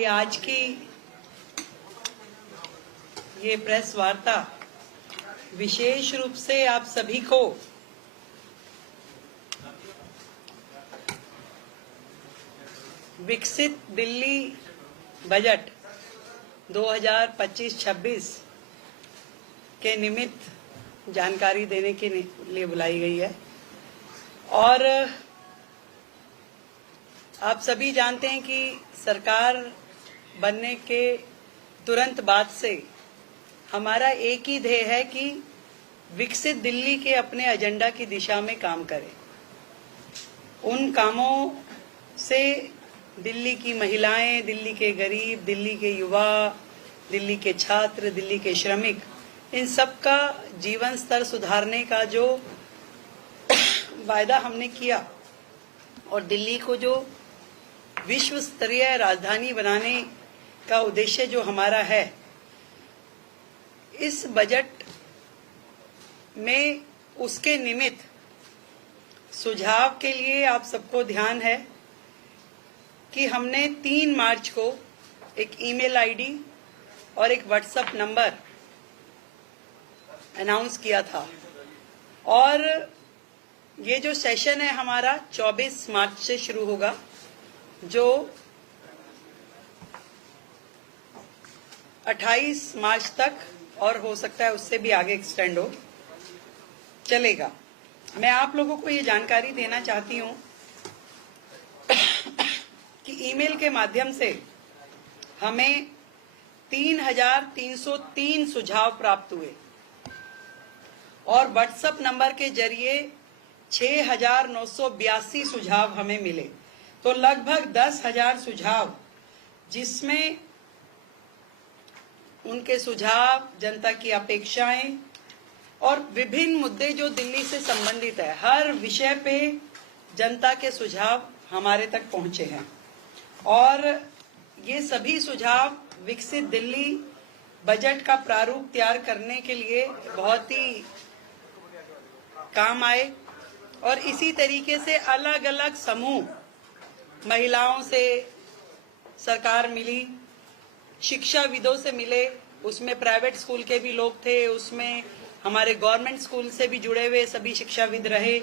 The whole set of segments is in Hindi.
मेरी आज की ये प्रेस वार्ता विशेष रूप से आप सभी को विकसित दिल्ली बजट 2025-26 के निमित्त जानकारी देने के लिए बुलाई गई है। और आप सभी जानते हैं कि सरकार बनने के तुरंत बाद से हमारा एक ही ध्येय है कि विकसित दिल्ली के अपने एजेंडा की दिशा में काम करें। उन कामों से दिल्ली की महिलाएं, दिल्ली के गरीब, दिल्ली के युवा, दिल्ली के छात्र, दिल्ली के श्रमिक, इन सब का जीवन स्तर सुधारने का जो वायदा हमने किया और दिल्ली को जो विश्व स्तरीय राजधानी बनाने का उद्देश्य जो हमारा है, इस बजट में उसके निमित्त सुझाव के लिए आप सबको ध्यान है कि हमने 3 मार्च को एक ईमेल आईडी और एक व्हाट्सएप नंबर अनाउंस किया था। और ये जो सेशन है हमारा 24 मार्च से शुरू होगा, जो 28 मार्च तक और हो सकता है उससे भी आगे एक्सटेंड हो चलेगा। मैं आप लोगों को ये जानकारी देना चाहती हूँ कि ईमेल के माध्यम से हमें 3,303 सुझाव प्राप्त हुए और व्हाट्सएप नंबर के जरिए 6,982 सुझाव हमें मिले। तो लगभग 10,000 सुझाव, जिसमें उनके सुझाव, जनता की अपेक्षाएं और विभिन्न मुद्दे जो दिल्ली से संबंधित है, हर विषय पे जनता के सुझाव हमारे तक पहुंचे हैं। और ये सभी सुझाव विकसित दिल्ली बजट का प्रारूप तैयार करने के लिए बहुत ही काम आए। और इसी तरीके से अलग अलग समूह, महिलाओं से सरकार मिली, शिक्षाविदों से मिले, उसमें प्राइवेट स्कूल के भी लोग थे, उसमें हमारे गवर्नमेंट स्कूल से भी जुड़े हुए सभी शिक्षाविद रहे,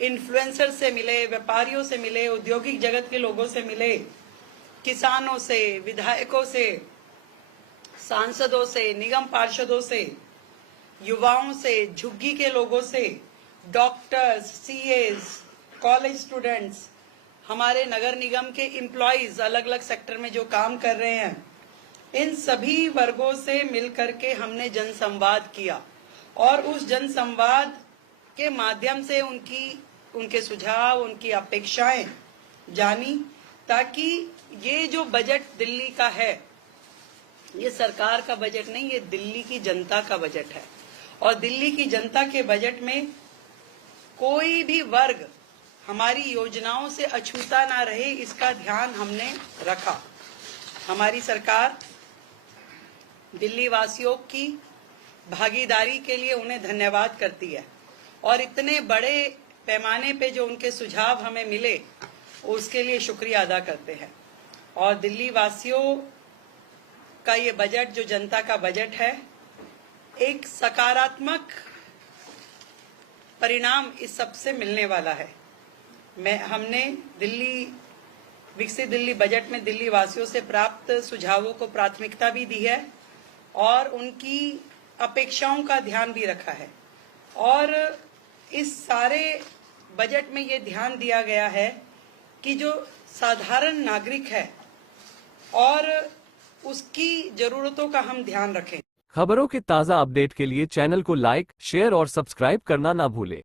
इन्फ्लुएंसर से मिले, व्यापारियों से मिले, औद्योगिक जगत के लोगों से मिले, किसानों से, विधायकों से, सांसदों से, निगम पार्षदों से, युवाओं से, झुग्गी के लोगों से, डॉक्टर्स, सीएस, कॉलेज स्टूडेंट्स, हमारे नगर निगम के एम्प्लॉइज अलग अलग सेक्टर में जो काम कर रहे हैं, इन सभी वर्गों से मिलकर के हमने जनसंवाद किया और उस जनसंवाद के माध्यम से उनके सुझाव, उनकी अपेक्षाएं जानी, ताकि ये जो बजट दिल्ली का है, ये सरकार का बजट नहीं, ये दिल्ली की जनता का बजट है। और दिल्ली की जनता के बजट में कोई भी वर्ग हमारी योजनाओं से अछूता ना रहे, इसका ध्यान हमने रखा। हमारी सरकार दिल्ली वासियों की भागीदारी के लिए उन्हें धन्यवाद करती है और इतने बड़े पैमाने पे जो उनके सुझाव हमें मिले उसके लिए शुक्रिया अदा करते हैं। और दिल्ली वासियों का ये बजट, जो जनता का बजट है, एक सकारात्मक परिणाम इस सबसे मिलने वाला है। हमने विकसित दिल्ली बजट में दिल्ली वासियों से प्राप्त सुझावों को प्राथमिकता भी दी है और उनकी अपेक्षाओं का ध्यान भी रखा है। और इस सारे बजट में ये ध्यान दिया गया है कि जो साधारण नागरिक है और उसकी जरूरतों का हम ध्यान रखें। खबरों के ताज़ा अपडेट के लिए चैनल को लाइक, शेयर और सब्सक्राइब करना ना भूलें।